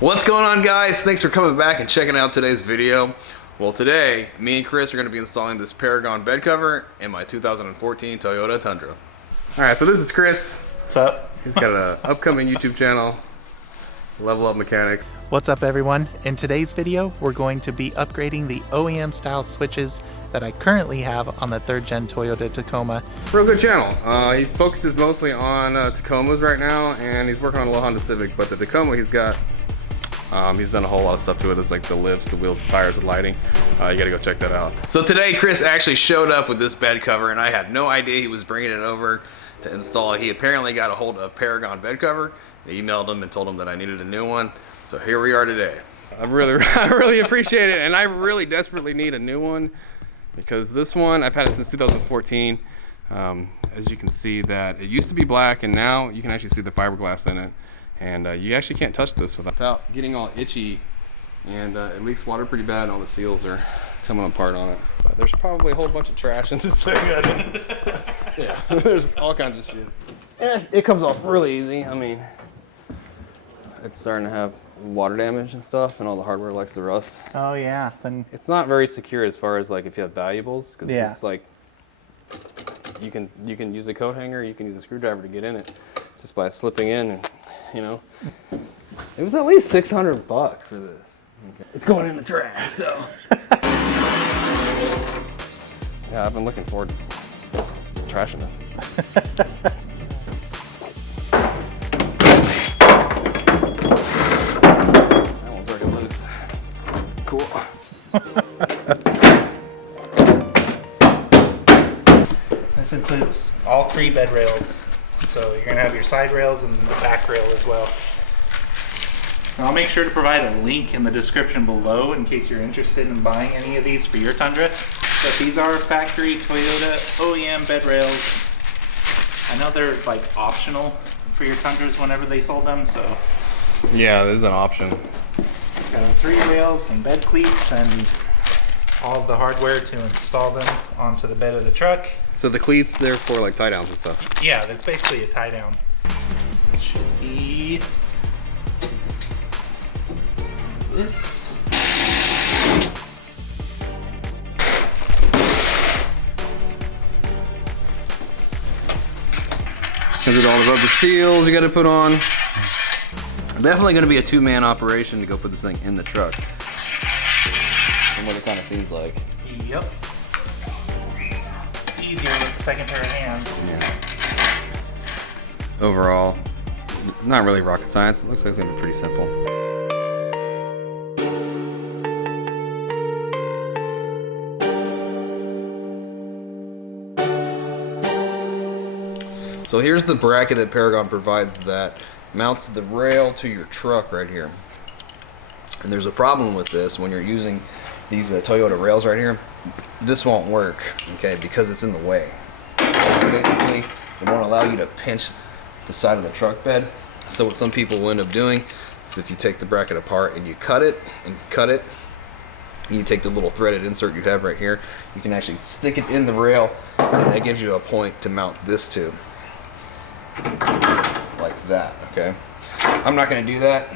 What's going on, guys? Thanks for coming back and checking out today's video. Well, today me and Chris are going to be installing this Peragon bed cover in my 2014 Toyota Tundra. Alright, so this is Chris. What's up? He's got an upcoming YouTube channel, Level Up Mechanics. What's up, everyone? In today's video, we're going to be upgrading the OEM style switches that I currently have on the 3rd gen Toyota Tacoma. Real good channel. He focuses mostly on Tacomas right now, and he's working on a little Honda Civic, but the Tacoma he's got, he's done a whole lot of stuff to it. It's like the lifts, the wheels, the tires, the lighting. You gotta go check that out. So today Chris actually showed up with this bed cover, and I had no idea he was bringing it over to install. He apparently got a hold of Peragon bed cover. I emailed him and told him that I needed a new one. So here we are today. I really appreciate it, and I really desperately need a new one because this one, I've had it since 2014. As you can see that it used to be black, and now you can actually see the fiberglass in it. And you actually can't touch this without getting all itchy, and it leaks water pretty bad, and all the seals are coming apart on it. But there's probably a whole bunch of trash in this thing. Yeah, there's all kinds of shit. And it comes off really easy. I mean, it's starting to have water damage and stuff, and all the hardware likes to rust. Oh yeah, then It's not very secure as far as like if you have valuables, because yeah. it's like you can use a coat hanger, you can use a screwdriver to get in it just by slipping in, and you know, it was at least $600 for this. Okay. It's going in the trash, so. Yeah, I've been looking forward to trashing this. That one's working loose. Cool. This includes all 3 bed rails. So you're gonna have your side rails and the back rail as well. I'll make sure to provide a link in the description below in case you're interested in buying any of these for your Tundra. But these are factory Toyota OEM bed rails. I know they're like optional for your Tundras whenever they sold them, so. Yeah, there's an option. Got 3 rails and bed cleats and all of the hardware to install them onto the bed of the truck. So the cleats, they're for like tie downs and stuff. Yeah, that's basically a tie down. Should be this. These are all the rubber seals you got to put on. Definitely going to be a 2-man operation to go put this thing in the truck. From what it kind of seems like. Yep. It's easier with the second pair of hands. Yeah. Overall, not really rocket science. It looks like it's going to be pretty simple. So here's the bracket that Peragon provides that mounts the rail to your truck right here. And there's a problem with this when you're using these Toyota rails right here. This won't work, okay, because it's in the way. Basically, it won't allow you to pinch the side of the truck bed. So what some people will end up doing is if you take the bracket apart and you cut it, and you take the little threaded insert you have right here, you can actually stick it in the rail, and that gives you a point to mount this to. Like that, okay? I'm not gonna do that.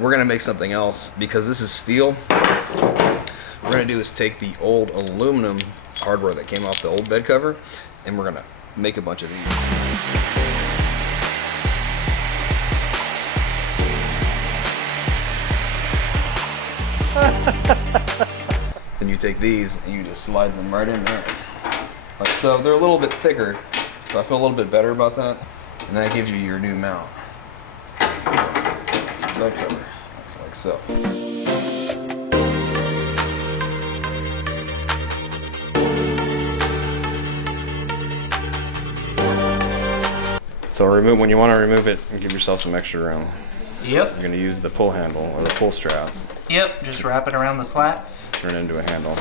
We're gonna make something else because this is steel. What we're gonna do is take the old aluminum hardware that came off the old bed cover, and we're gonna make a bunch of these. Then you take these and you just slide them right in there. Like so. They're a little bit thicker, so I feel a little bit better about that. And that gives you your new mount. Bed cover. Looks like so. So when you want to remove it, give yourself some extra room. Yep. You're going to use the pull handle or the pull strap. Yep, just wrap it around the slats. Turn it into a handle.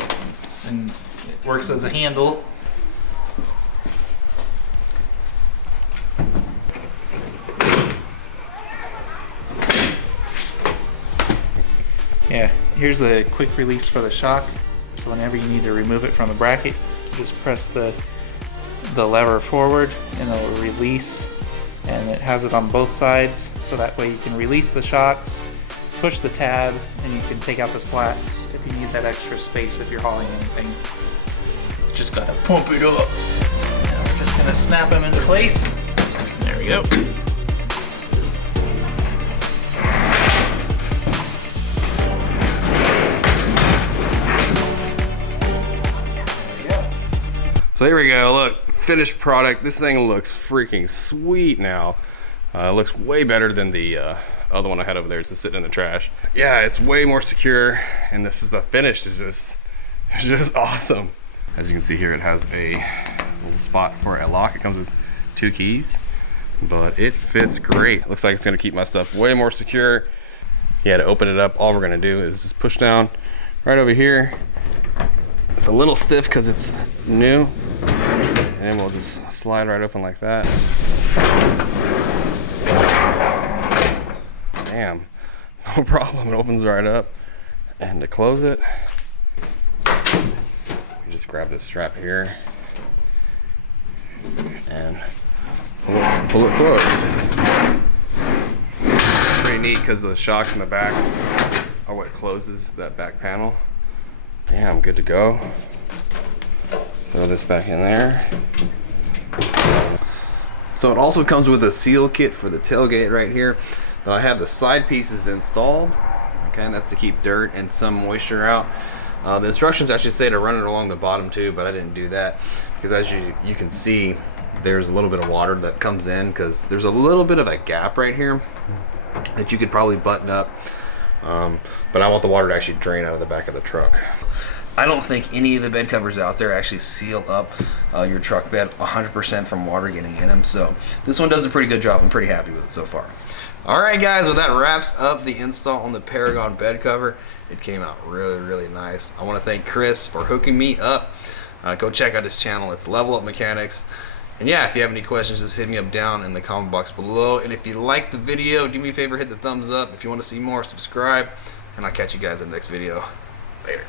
And it works as a handle. Yeah, here's the quick release for the shock. So whenever you need to remove it from the bracket, just press the lever forward and it'll release And it has it on both sides, so that way you can release the shocks, push the tab, and you can take out the slats if you need that extra space if you're hauling anything. Just gotta pump it up. Now we're just gonna snap them into place. There we go. So here we go, look, finished product. This thing looks freaking sweet now. It looks way better than the other one I had over there. It's just sitting in the trash. Yeah, it's way more secure, and this is the finish. It's just awesome. As you can see here, it has a little spot for a lock. It comes with 2 keys, but it fits great. Looks like it's gonna keep my stuff way more secure. Yeah, to open it up, all we're gonna do is just push down right over here. It's a little stiff because it's new, and then we'll just slide right open like that. Damn, no problem, it opens right up. And to close it, you just grab this strap here and pull it closed. Pretty neat because the shocks in the back are what closes that back panel. Yeah, I'm good to go. Throw this back in there. So it also comes with a seal kit for the tailgate right here. Now I have the side pieces installed. Okay, and that's to keep dirt and some moisture out. The instructions actually say to run it along the bottom too, but I didn't do that because as you can see, there's a little bit of water that comes in because there's a little bit of a gap right here that you could probably button up. But I want the water to actually drain out of the back of the truck. I don't think any of the bed covers out there actually seal up your truck bed 100% from water getting in them. So this one does a pretty good job. I'm pretty happy with it so far. All right, guys, well, that wraps up the install on the Peragon bed cover. It came out really, really nice. I want to thank Chris for hooking me up. Go check out his channel. It's Level Up Mechanics. And yeah, if you have any questions, just hit me up down in the comment box below. And if you liked the video, do me a favor, hit the thumbs up. If you want to see more, subscribe. And I'll catch you guys in the next video. Later.